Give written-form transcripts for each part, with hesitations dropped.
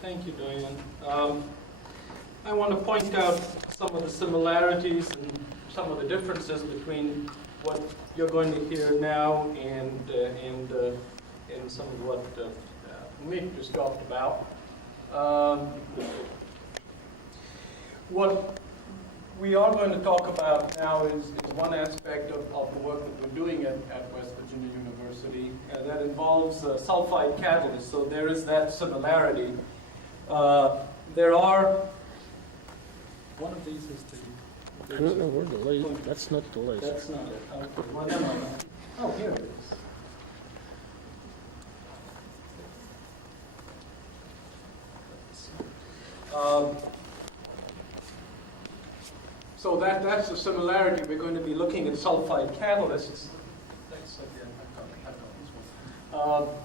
Thank you, Diane. I want to point out some of the similarities and some of the differences between what you're going to hear now and some of what Mick just talked about. What we are going to talk about now is one aspect of the work that we're doing at West Virginia University that involves sulfide catalysts. So there is that similarity. There are, one of these is the... I don't know where the laser, that's not the laser. That's not it. Okay. Well, never mind. Oh, here it is. So that's the similarity. We're going to be looking at sulfide catalysts.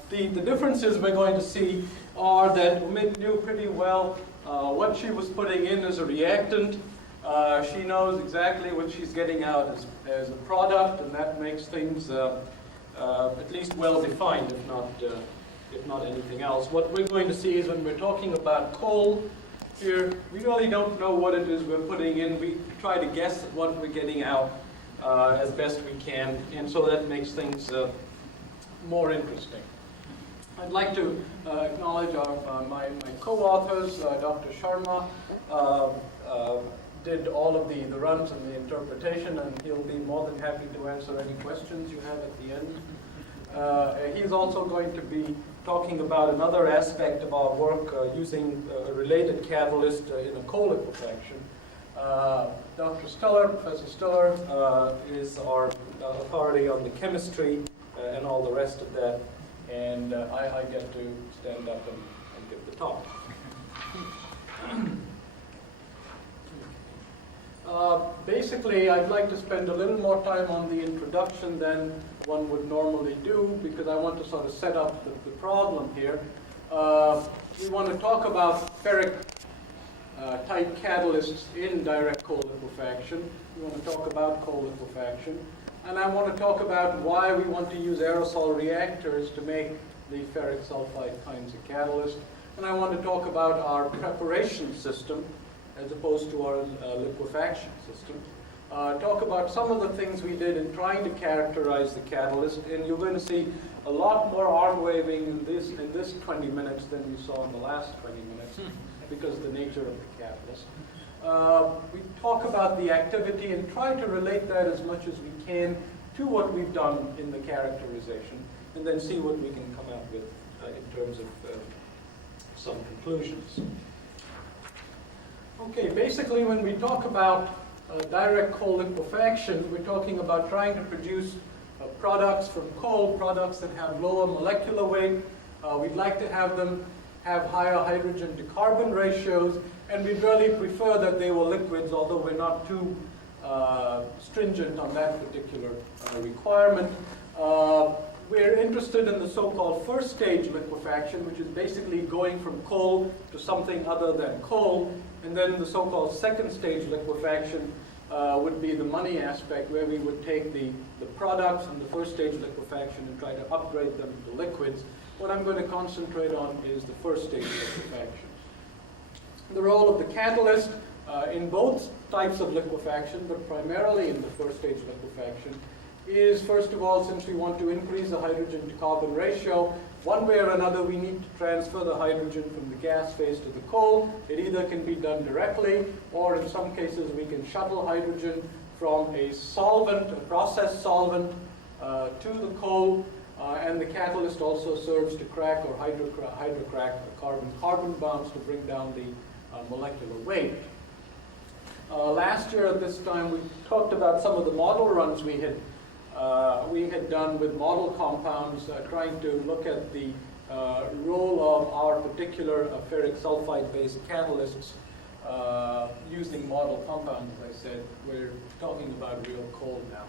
The differences we're going to see are that Umid knew pretty well what she was putting in as a reactant. She knows exactly what she's getting out as a product, and that makes things at least well defined, if not anything else. What we're going to see is when we're talking about coal here, we really don't know what it is we're putting in. We try to guess at what we're getting out as best we can, and so that makes things more interesting. I'd like to acknowledge my co-authors. Dr. Sharma did all of the runs and the interpretation, and he'll be more than happy to answer any questions you have at the end. He's also going to be talking about another aspect of our work using a related catalyst in a coal liquefaction. Dr. Stiller, Professor Stiller, is our authority on the chemistry and all the rest of that, and I get to stand up and give the talk. Basically, I'd like to spend a little more time on the introduction than one would normally do, because I want to sort of set up the problem here. We want to talk about ferric type catalysts in direct coal liquefaction. We want to talk about coal liquefaction. And I want to talk about why we want to use aerosol reactors to make the ferric sulfide kinds of catalysts. And I want to talk about our preparation system as opposed to our liquefaction system. Talk about some of the things we did in trying to characterize the catalyst, and you're going to see a lot more arm waving in this 20 minutes than you saw in the last 20 minutes because of the nature of the catalyst. We talk about the activity and try to relate that as much as we can to what we've done in the characterization, and then see what we can come out with in terms of some conclusions. Okay, basically when we talk about direct coal liquefaction, we're talking about trying to produce products from coal, products that have lower molecular weight. We'd like to have them have higher hydrogen to carbon ratios, and we really prefer that they were liquids, although we're not too stringent on that particular requirement. We're interested in the so-called first stage liquefaction, which is basically going from coal to something other than coal. And then the so-called second stage liquefaction would be the money aspect, where we would take the products from the first stage liquefaction and try to upgrade them to liquids. What I'm going to concentrate on is the first stage liquefaction. The role of the catalyst in both types of liquefaction, but primarily in the first stage liquefaction, is, first of all, since we want to increase the hydrogen to carbon ratio, one way or another we need to transfer the hydrogen from the gas phase to the coal. It either can be done directly, or in some cases we can shuttle hydrogen from a solvent, a process solvent, to the coal, and the catalyst also serves to crack or hydrocrack carbon bonds to bring down the molecular weight. Last year at this time we talked about some of the model runs we had done with model compounds, trying to look at the role of our particular ferric sulfide-based catalysts using model compounds, as I said. We're talking about real coal now.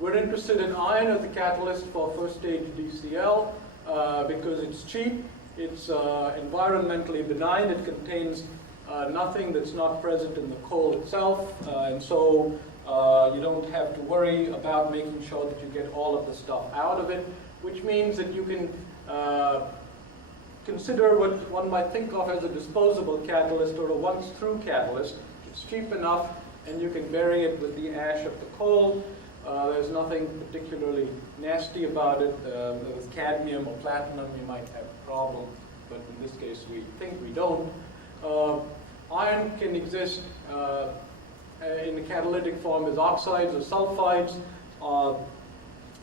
We're interested in iron as the catalyst for first stage DCl because it's cheap, it's environmentally benign, it contains nothing that's not present in the coal itself, and so you don't have to worry about making sure that you get all of the stuff out of it, which means that you can consider what one might think of as a disposable catalyst or a once-through catalyst. It's cheap enough, and you can bury it with the ash of the coal. There's nothing particularly nasty about it. With cadmium or platinum, you might have a problem, but in this case, we think we don't. Iron can exist in the catalytic form as oxides or sulfides.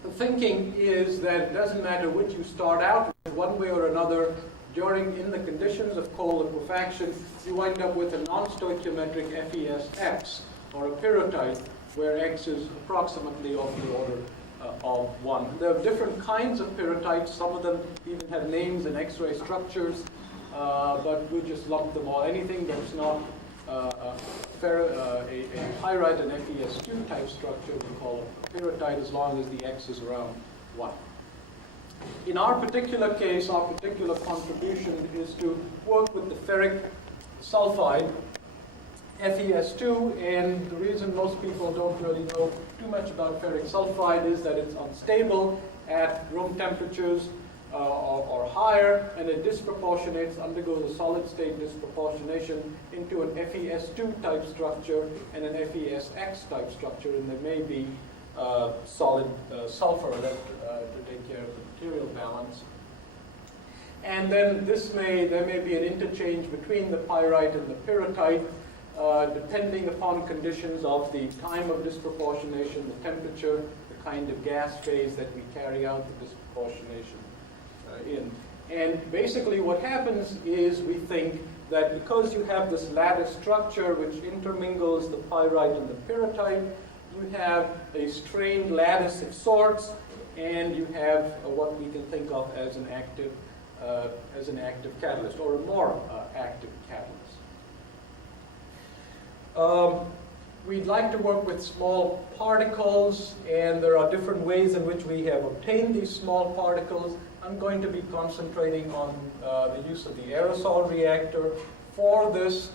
The thinking is that it doesn't matter which you start out with, one way or another, in the conditions of coal liquefaction, you wind up with a non-stoichiometric FeSX, or a pyrrhotite, where X is approximately of the order of 1. There are different kinds of pyrrhotites. Some of them even have names and X-ray structures, but we just lump them all. Anything that's not a pyrite and FeS2 type structure, we call it a pyrrhotite as long as the X is around 1. In our particular case, our particular contribution is to work with the ferric sulfide, FeS2, and the reason most people don't really know too much about ferric sulfide is that it's unstable at room temperatures or higher, and it undergoes a solid state disproportionation into an FeS2 type structure and an FeSX type structure, and there may be solid sulfur left to take care of the material balance. And then there may be an interchange between the pyrite and the pyrrhotite, depending upon conditions of the time of disproportionation, the temperature, the kind of gas phase that we carry out the disproportionation in. And basically what happens is we think that because you have this lattice structure which intermingles the pyrite and the pyrrhotite, you have a strained lattice of sorts, and you have what we can think of as an active catalyst, or a more active catalyst. We'd like to work with small particles, and there are different ways in which we have obtained these small particles. I'm going to be concentrating on the use of the aerosol reactor for this.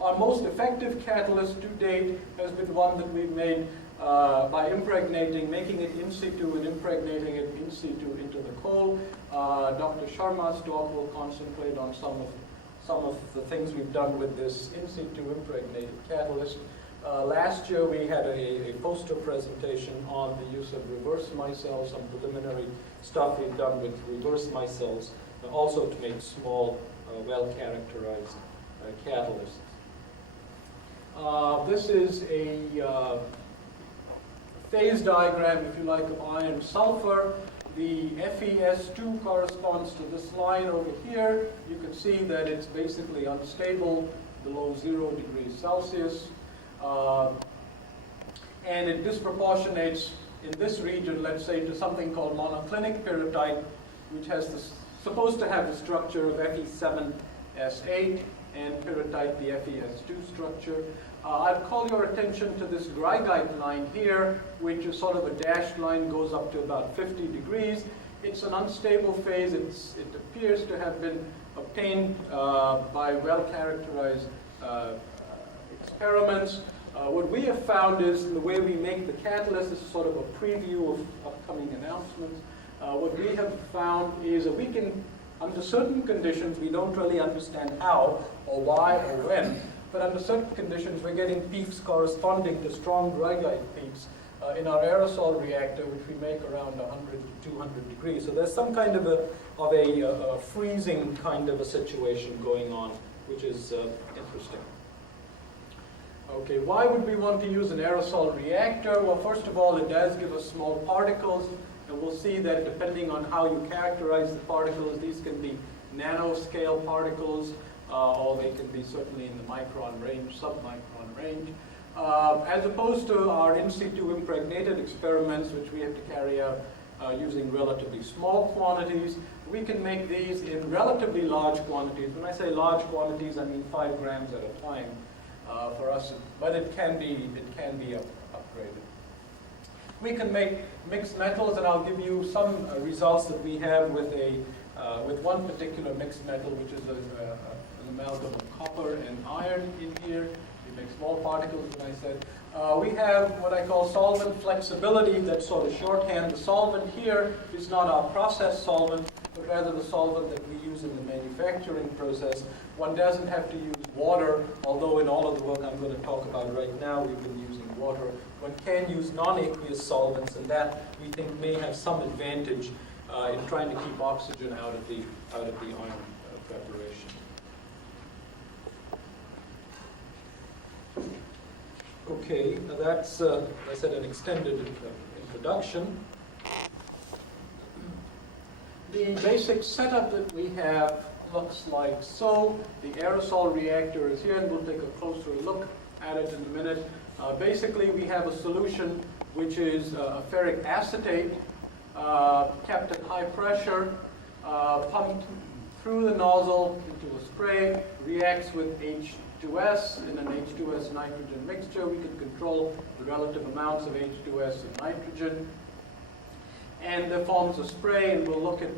Our most effective catalyst to date has been one that we've made by making it in situ and impregnating it in situ into the coal. Dr. Sharma's talk will concentrate on some of the things we've done with this in situ impregnated catalyst. Last year we had a poster presentation on the use of reverse micelles, some preliminary stuff we've done with reverse micelles, also to make small, well-characterized catalysts. This is a phase diagram, if you like, of iron sulfur. The FeS2 corresponds to this line over here. You can see that it's basically unstable below 0 degrees Celsius. And it disproportionates in this region, let's say, to something called monoclinic pyrrhotite, which has supposed to have the structure of Fe7S8, and pyrrhotite, the FeS2 structure. I'd call your attention to this Greigite line here, which is sort of a dashed line, goes up to about 50 degrees. It's an unstable phase. It appears to have been obtained by well-characterized experiments. What we have found is, in the way we make the catalyst, this is sort of a preview of upcoming announcements. What we have found is that we can, under certain conditions, we don't really understand how or why or when, but under certain conditions, we're getting peaks corresponding to strong Greigite peaks in our aerosol reactor, which we make around 100 to 200 degrees. So there's some kind of a freezing kind of a situation going on, which is interesting. Okay, why would we want to use an aerosol reactor? Well, first of all, it does give us small particles, and we'll see that depending on how you characterize the particles, these can be nanoscale particles, or they can be certainly in the micron range, submicron range. As opposed to our in situ impregnated experiments, which we have to carry out using relatively small quantities, we can make these in relatively large quantities. When I say large quantities, I mean 5 grams at a time for us, but it can be upgraded. We can make mixed metals, and I'll give you some results that we have with one particular mixed metal, which is an amalgam of copper and iron in here. We make small particles, as I said. We have what I call solvent flexibility. That's sort of shorthand. The solvent here is not our process solvent. but rather the solvent that we use in the manufacturing process. One doesn't have to use water, although in all of the work I'm going to talk about right now, we've been using water. One can use non-aqueous solvents, and that we think may have some advantage in trying to keep oxygen out of the iron preparation. Okay, that's, as I said, an extended introduction. The basic setup that we have looks like so. The aerosol reactor is here, and we'll take a closer look at it in a minute. Basically, we have a solution which is a ferric acetate kept at high pressure, pumped through the nozzle into a spray, reacts with H2S in an H2S nitrogen mixture. We can control the relative amounts of H2S and nitrogen. And it forms a spray, and we'll look at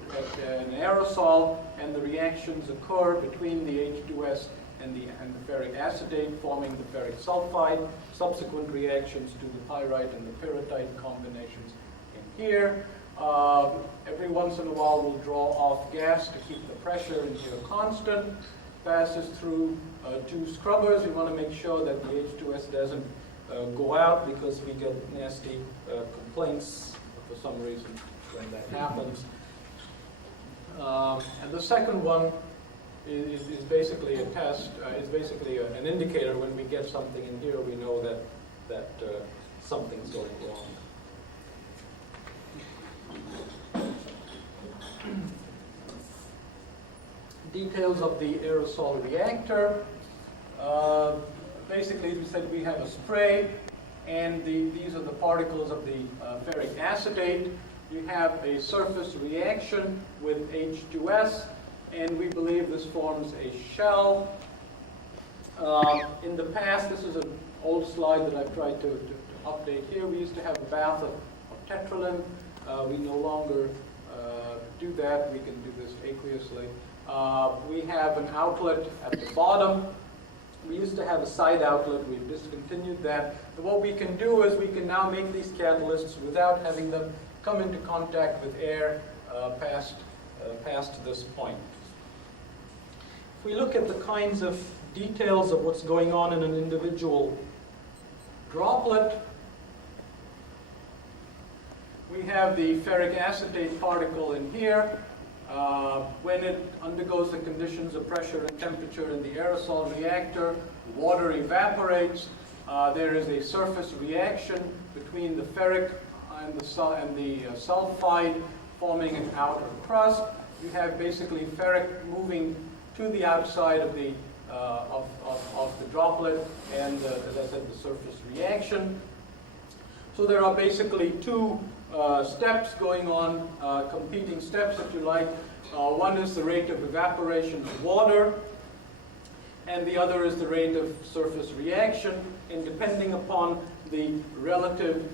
an aerosol, and the reactions occur between the H2S and the ferric acetate, forming the ferric sulfide. Subsequent reactions to the pyrite and the pyrrhotite combinations in here. Every once in a while we'll draw off gas to keep the pressure in here constant. Passes through two scrubbers. We want to make sure that the H2S doesn't go out, because we get nasty complaints for some reason when that happens. And the second one is basically a test, is basically an indicator. When we get something in here, we know that something's going wrong. Details of the aerosol reactor. Basically, we said we have a spray, and these are the particles of the ferric acetate. You have a surface reaction with H2S, and we believe this forms a shell. In the past, this is an old slide that I've tried to update here. We used to have a bath of tetraline. We no longer do that. We can do this aqueously. We have an outlet at the bottom. We used to have a side outlet. We've discontinued that. And what we can do is we can now make these catalysts without having them come into contact with air past this point. If we look at the kinds of details of what's going on in an individual droplet, we have the ferric acetate particle in here. When it undergoes the conditions of pressure and temperature in the aerosol reactor, water evaporates. There is a surface reaction between the ferric and the sulfide, forming an outer crust. You have basically ferric moving to the outside of the droplet, and as I said, the surface reaction. So there are basically two steps going on, competing steps, if you like. One is the rate of evaporation of water, and the other is the rate of surface reaction. And depending upon the relative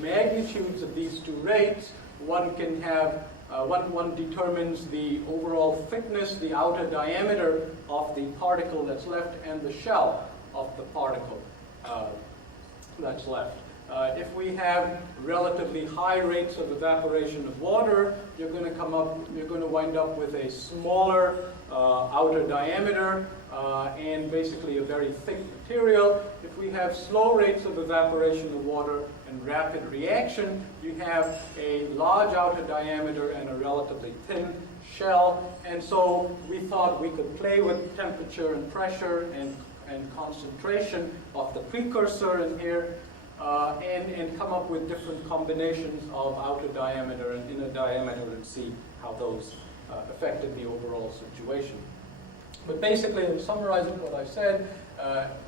magnitudes of these two rates, one can have one determines the overall thickness, the outer diameter of the particle that's left, and the shell of the particle that's left. If we have relatively high rates of evaporation of water, you're going to wind up with a smaller outer diameter and basically a very thick material. If we have slow rates of evaporation of water and rapid reaction, you have a large outer diameter and a relatively thin shell. And so we thought we could play with temperature and pressure and concentration of the precursor in here. And come up with different combinations of outer diameter and inner diameter and see how those affected the overall situation. But basically, in summarizing what I said,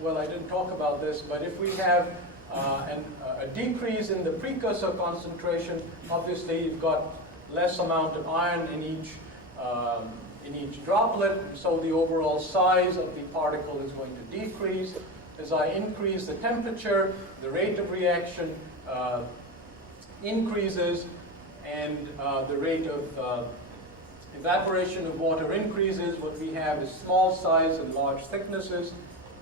well, I didn't talk about this, but if we have a decrease in the precursor concentration, obviously you've got less amount of iron in each droplet, so the overall size of the particle is going to decrease. As I increase the temperature, the rate of reaction increases, and the rate of evaporation of water increases. What we have is small size and large thicknesses.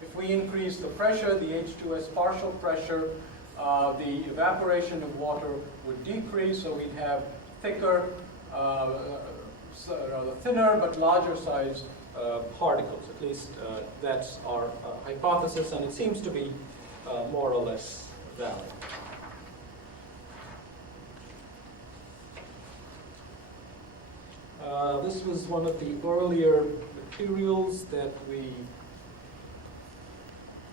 If we increase the pressure, the H2S partial pressure, the evaporation of water would decrease, so we'd have thicker rather thinner but larger size particles. At least that's our hypothesis, and it seems to be more or less valid. This was one of the earlier materials that we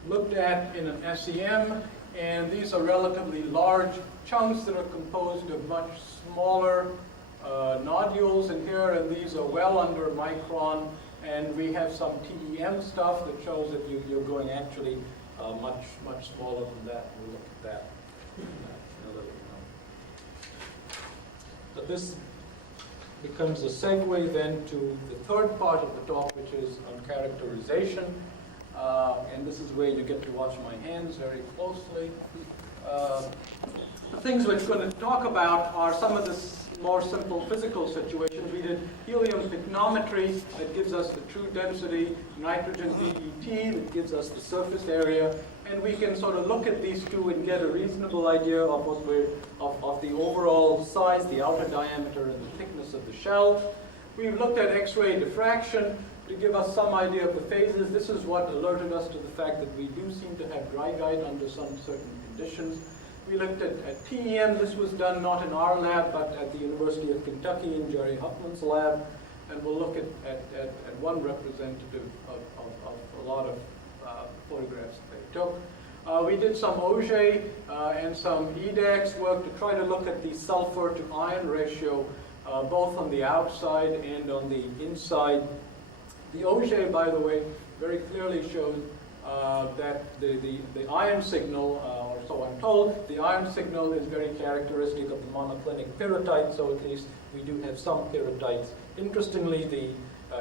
looked at in an SEM, and these are relatively large chunks that are composed of much smaller nodules in here, and these are well under a micron, and we have some TEM stuff that shows that you're going actually much smaller than that. We'll look at that in a little bit. But this becomes a segue then to the third part of the talk, which is on characterization. And this is where you get to watch my hands very closely. The things we're going to talk about are some of the more simple physical situations. We did helium pycnometry that gives us the true density, nitrogen DET that gives us the surface area, and we can sort of look at these two and get a reasonable idea of of the overall size, the outer diameter, and the thickness of the shell. We've looked at X-ray diffraction to give us some idea of the phases. This is what alerted us to the fact that we do seem to have dry guide under some certain conditions. We looked at TEM. This was done not in our lab, but at the University of Kentucky in Jerry Huffman's lab. And we'll look at one representative of a lot of photographs that they took. We did some Auger and some EDAX work to try to look at the sulfur to iron ratio, both on the outside and on the inside. The Auger, by the way, very clearly shows that the iron signal, or so I'm told, the iron signal is very characteristic of the monoclinic pyrrhotite, so at least we do have some pyrrhotites. Interestingly, the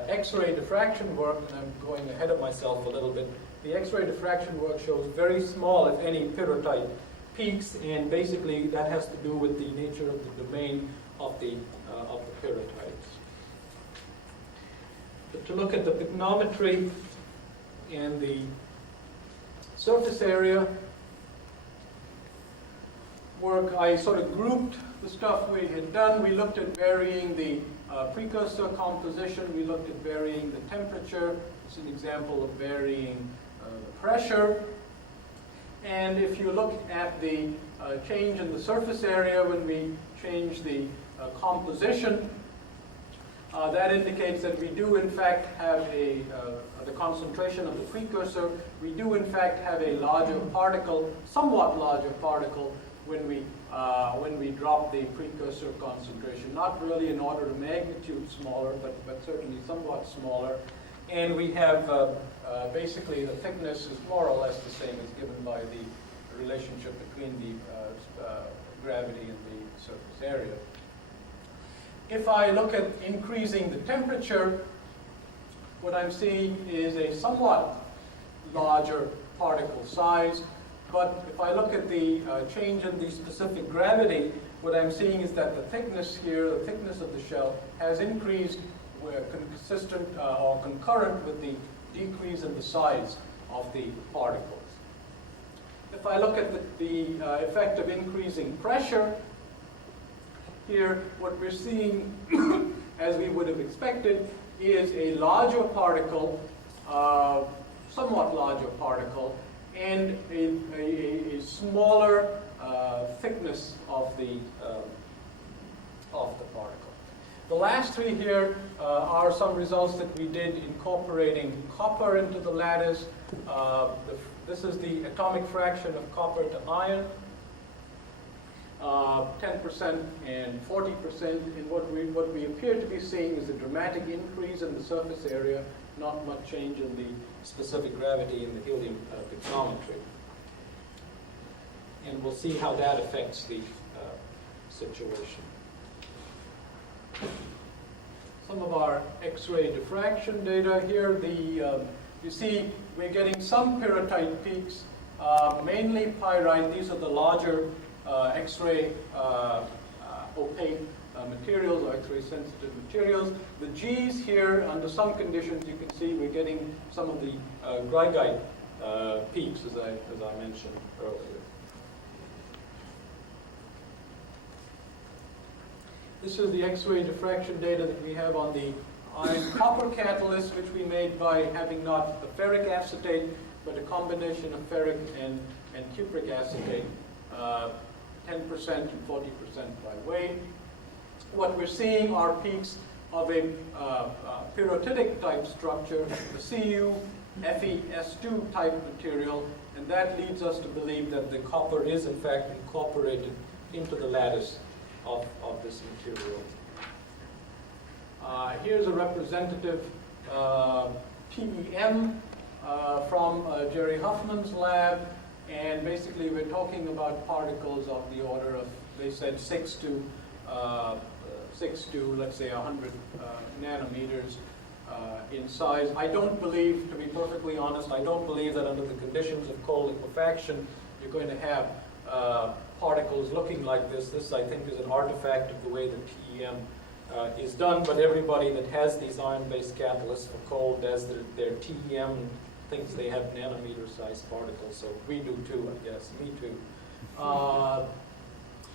X-ray diffraction work, and I'm going ahead of myself a little bit, the X-ray diffraction work shows very small, if any, pyrrhotite peaks, and basically that has to do with the nature of the domain of the pyrrhotites. But to look at the pycnometry and the surface area work, I sort of grouped the stuff we had done. We looked at varying the precursor composition. We looked at varying the temperature. It's an example of varying the pressure. And if you look at the change in the surface area when we change the composition, that indicates that we do in fact have the concentration of the precursor, we do in fact have a larger particle, somewhat larger particle, when we drop the precursor concentration. Not really an order of magnitude smaller, but certainly somewhat smaller. And we have basically the thickness is more or less the same as given by the relationship between the gravity and the surface area. If I look at increasing the temperature, what I'm seeing is a somewhat larger particle size. But if I look at the change in the specific gravity, what I'm seeing is that the thickness here, the thickness of the shell, has increased consistent or concurrent with the decrease in the size of the particles. If I look at the effect of increasing pressure, here what we're seeing, as we would have expected, is a larger particle, somewhat larger particle, and a smaller thickness of the particle. The last three here are some results that we did incorporating copper into the lattice. This is the atomic fraction of copper to iron, 10% and 40%. And what we appear to be seeing is a dramatic increase in the surface area, not much change in the specific gravity in the helium pycnometry. And we'll see how that affects the situation. Some of our X-ray diffraction data here. You see we're getting some pyrrhotite peaks, mainly pyrite. These are the larger X-ray opaque materials or X-ray sensitive materials. The G's here, under some conditions, you can see we're getting some of the Greigite peaks, as I mentioned earlier. This is the X-ray diffraction data that we have on the iron copper catalyst, which we made by having not a ferric acetate, but a combination of ferric and cupric acetate, 10% and 40% by weight. What we're seeing are peaks of a pyrotidic type structure, the Cu FeS2 type material, and that leads us to believe that the copper is in fact incorporated into the lattice of this material. Here's a representative TEM from Jerry Huffman's lab, and basically we're talking about particles of the order of, they said 6 to let's say 100 nanometers in size. I don't believe, to be perfectly honest, I don't believe that under the conditions of cold liquefaction you're going to have particles looking like this. This, I think, is an artifact of the way the TEM is done, but everybody that has these iron-based catalysts for cold does their TEM and thinks they have nanometer-sized particles, so we do too, I guess. Me too.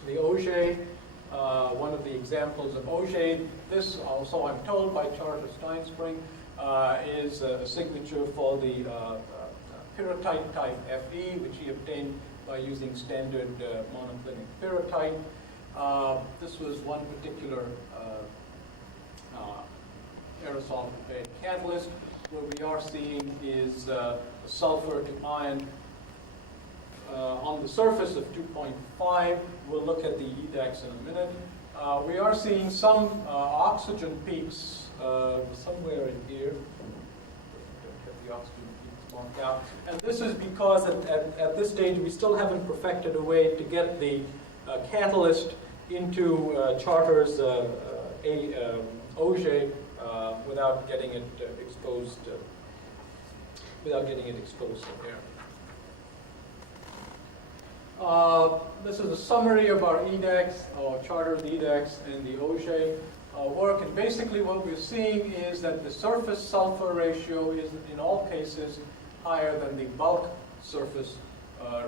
The Auger, one of the examples of Auger, this also I'm told by Charles Steinspring, is a signature for the pyrrhotite type Fe, which he obtained by using standard monoclinic pyrrhotite. This was one particular aerosol prepared catalyst. What we are seeing is sulfur to iron on the surface of 2.5. We'll look at the EDAX in a minute. We are seeing some oxygen peaks somewhere in here. Don't have the oxygen peaks marked out. And this is because at this stage we still haven't perfected a way to get the catalyst into Charter's Auger without getting it exposed. Without getting it exposed to air. This is a summary of our EDAX, or Charter's EDAX, and the Auger work. And basically what we're seeing is that the surface sulfur ratio is, in all cases, higher than the bulk surface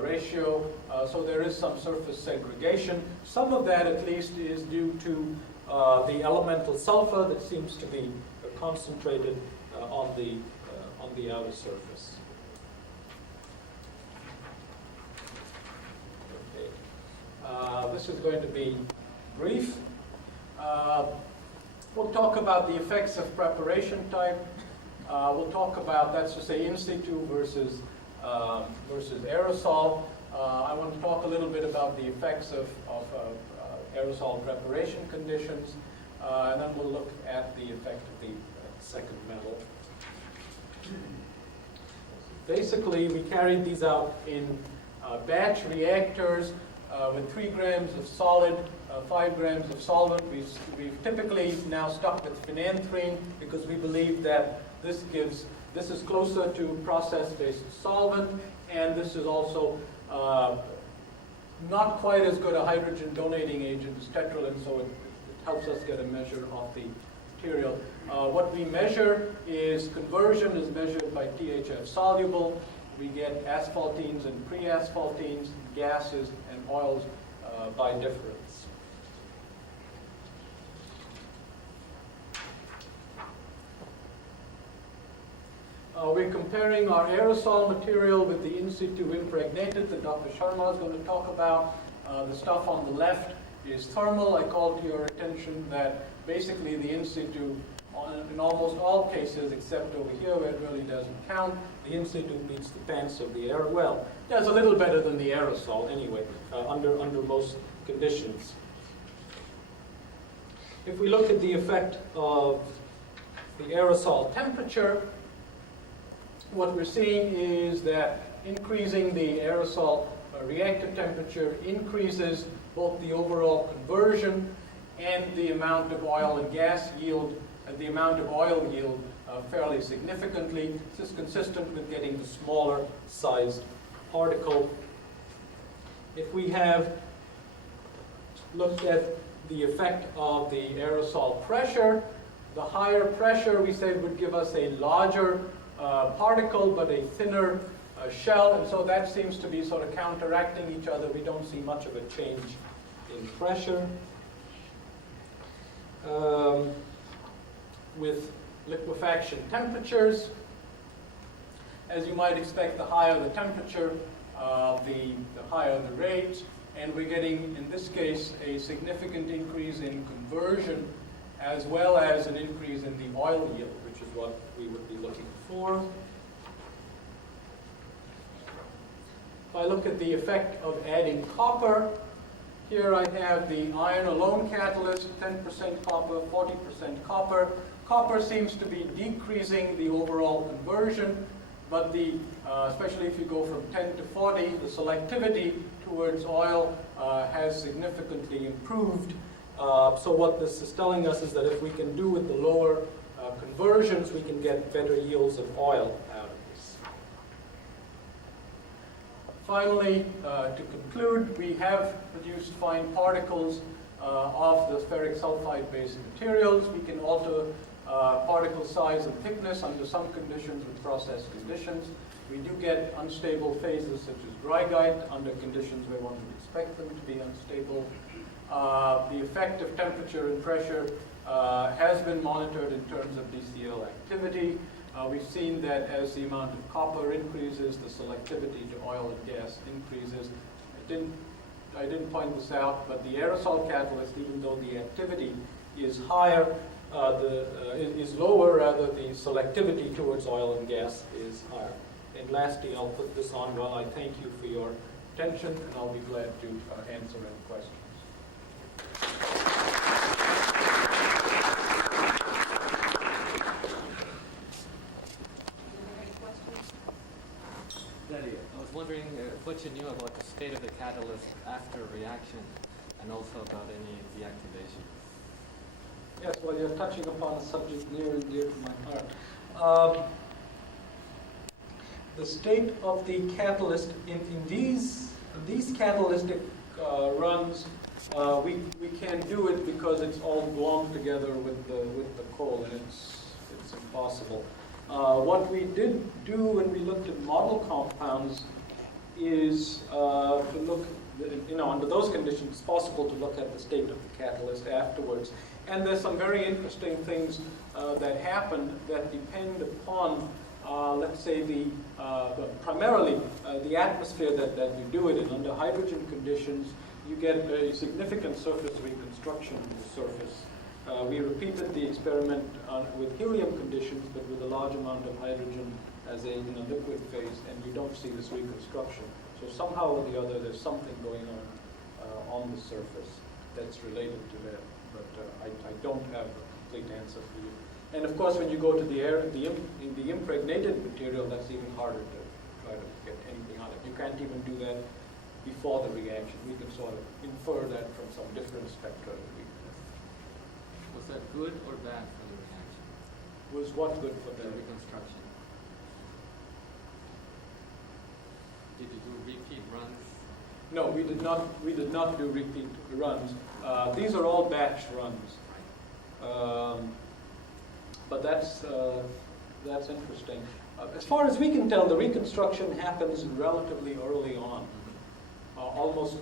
ratio. So there is some surface segregation. Some of that, at least, is due to the elemental sulfur that seems to be concentrated on the outer surface. This is going to be brief. We'll talk about the effects of preparation type. We'll talk about, that's to say, in situ versus aerosol. I want to talk a little bit about the effects of aerosol preparation conditions, and then we'll look at the effect of the second metal. Basically, we carried these out in batch reactors with 3 grams of solid, 5 grams of solvent. We've typically now stuck with phenanthrene because we believe that this is closer to process-based solvent, and this is also not quite as good a hydrogen donating agent as tetralin, so it helps us get a measure of the material. What we measure is conversion is measured by THF soluble. We get asphaltenes and pre-asphaltenes, gases and oils by difference. We're comparing our aerosol material with the in situ impregnated that Dr. Sharma is going to talk about. The stuff on the left is thermal. I call to your attention that basically the in situ, in almost all cases, except over here where it really doesn't count, the in situ beats the pants of the air. Well, that's a little better than the aerosol anyway, under most conditions. If we look at the effect of the aerosol temperature, what we're seeing is that increasing the aerosol reactor temperature increases both the overall conversion and the amount of oil and gas yield, the amount of oil yield fairly significantly. This is consistent with getting the smaller sized particle. If we have looked at the effect of the aerosol pressure, the higher pressure we said would give us a larger particle but a thinner shell, and so that seems to be sort of counteracting each other. We don't see much of a change in pressure. with liquefaction temperatures. As you might expect, the higher the temperature, the higher the rate, and we're getting, in this case, a significant increase in conversion as well as an increase in the oil yield, which is what we would be looking for. If I look at the effect of adding copper, here I have the iron alone catalyst, 10% copper, 40% copper. Copper seems to be decreasing the overall conversion, but especially if you go from 10 to 40, the selectivity towards oil has significantly improved. So what this is telling us is that if we can do with the lower conversions, we can get better yields of oil out of this. Finally, to conclude, we have produced fine particles of the ferric sulfide-based materials. We can alter particle size and thickness under some conditions with process conditions. We do get unstable phases such as Dreigeit under conditions where one would expect them to be unstable. The effect of temperature and pressure has been monitored in terms of DCL activity. We've seen that as the amount of copper increases, the selectivity to oil and gas increases. I didn't point this out, but the aerosol catalyst, even though the activity is higher, is lower, rather, the selectivity towards oil and gas is higher. And lastly, I'll put this on while I thank you for your attention, and I'll be glad to answer any questions. Dady, I was wondering what you knew about the state of the catalyst after reaction, and also about any deactivation. Yes, well, you're touching upon a subject near and dear to my heart. The state of the catalyst in these catalytic runs, we can't do it because it's all glommed together with the coal, and it's impossible. What we did do when we looked at model compounds is to look, under those conditions, it's possible to look at the state of the catalyst afterwards. And there's some very interesting things that happen that depend upon, let's say, primarily the atmosphere that you do it in. Under hydrogen conditions, you get a significant surface reconstruction of the surface. We repeated the experiment with helium conditions, but with a large amount of hydrogen as in a liquid phase, and you don't see this reconstruction. So somehow or the other, there's something going on the surface that's related to that. But I don't have a complete answer for you. And of course, when you go to the air, the impregnated material, that's even harder to try to get anything out of. You can't even do that before the reaction. We can sort of infer that from some different spectra. Was that good or bad for the reaction? Was what good for The the reconstruction. Did you do repeat runs? No, we did not. We did not do repeat runs. These are all batch runs. But that's interesting. As far as we can tell, the reconstruction happens relatively early on. Almost,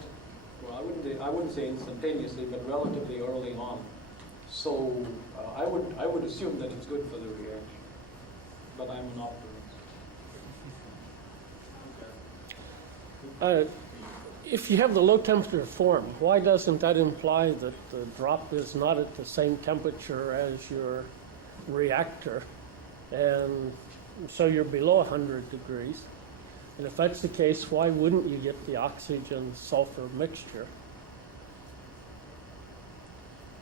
well, I wouldn't say instantaneously, but relatively early on. So I would assume that it's good for the reaction. But I'm an optimist. If you have the low temperature form, why doesn't that imply that the drop is not at the same temperature as your reactor, and so you're below 100 degrees? And if that's the case, why wouldn't you get the oxygen-sulfur mixture?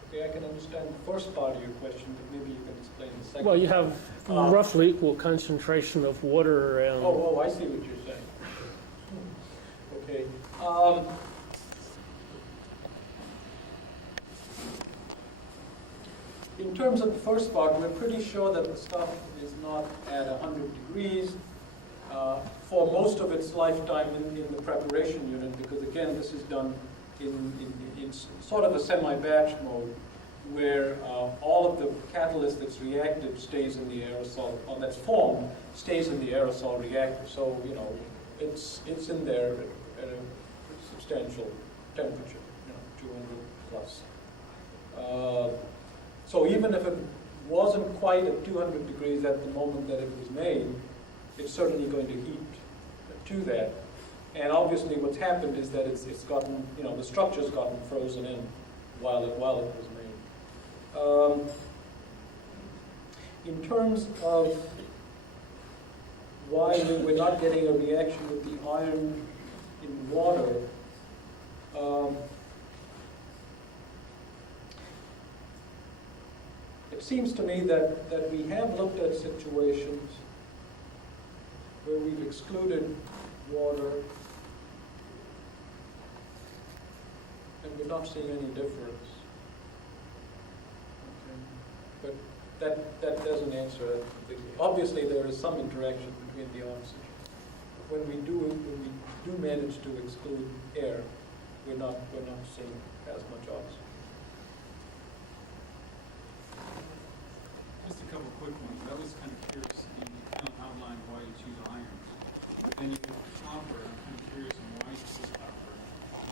Okay, I can understand the first part of your question, but maybe you can explain the second. Well, you have roughly equal concentration of water and... Oh, I see what you're saying. Okay. In terms of the first part, we're pretty sure that the stuff is not at 100 degrees for most of its lifetime in the preparation unit, because again, this is done in sort of a semi-batch mode, where all of the catalyst that's reacted stays in the aerosol, or that's formed stays in the aerosol reactor. So it's in there at a substantial temperature, 200 plus. So even if it wasn't quite at 200 degrees at the moment that it was made, it's certainly going to heat to that. And obviously what's happened is that it's gotten, the structure's gotten frozen in while it was made. In terms of why we're not getting a reaction with the iron in water, it seems to me that we have looked at situations where we've excluded water and we're not seeing any difference. Okay. But that doesn't answer it completely. Obviously, there is some interaction between the oxygen. When we do manage to exclude air, we're not seeing as much oxygen. Just a couple quick ones. I was kind of curious, you kind of outlined why you choose iron, but then you go copper. I'm kind of curious on why you choose copper.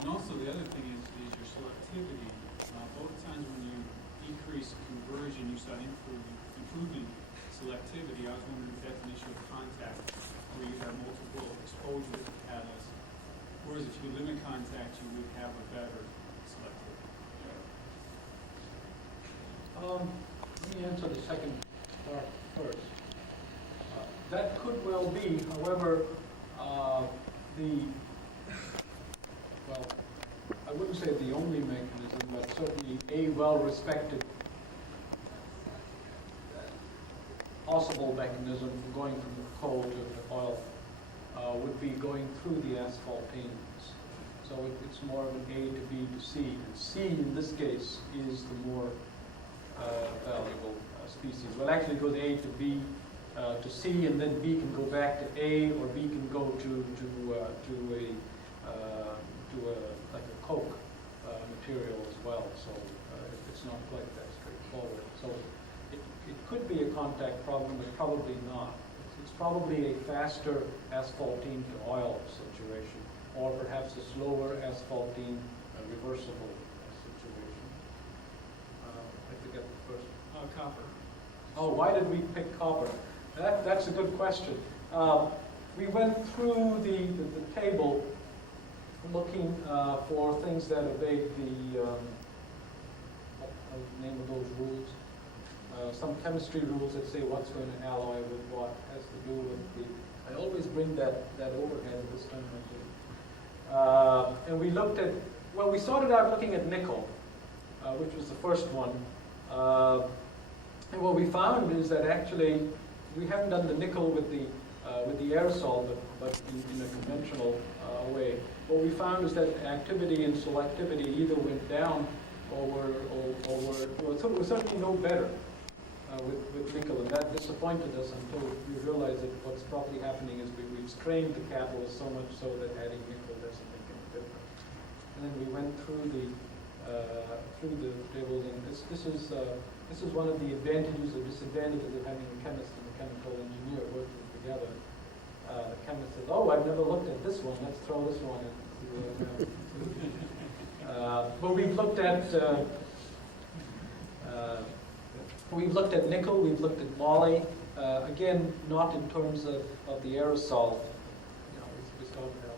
And also the other thing is your selectivity. Both times when you decrease conversion, you start improving selectivity. I was wondering if that's an issue of contact, where you have multiple exposures to catalysts. Whereas if you limit contact, you would have a better selectivity. Let me answer the second part first. That could well be, however, I wouldn't say the only mechanism, but certainly a well-respected possible mechanism for going from the coal to the oil would be going through the asphaltenes. So it's more of an A to B to C. And C, in this case, is the more valuable species. Well, actually it goes A to B to C, and then B can go back to A, or B can go to like a coke material as well. So it's not quite that straightforward. So it could be a contact problem, but probably not. It's probably a faster asphaltene to oil situation, or perhaps a slower asphaltene reversible situation. I forget the first. Copper. Oh, why did we pick copper? That's a good question. We went through the table looking for things that evade the what's the name of those rules? Some chemistry rules that say what's going to alloy with what has to do with the. I always bring that overhead this time I do. And we looked at. Well, we started out looking at nickel, which was the first one. And what we found is that actually we haven't done the nickel with the aerosol, but in a conventional way. What we found is that activity and selectivity either went down or was certainly no better with nickel, and that disappointed us until we realized that what's probably happening is we've strained the catalyst so much so that adding nickel doesn't make any difference. And then we went through the tables, and this is one of the advantages or disadvantages of having a chemist and a chemical engineer working together. The chemist says, "Oh, I've never looked at this one. Let's throw this one in." But we've looked at nickel. We've looked at moly. Again, not in terms of the aerosol. We started out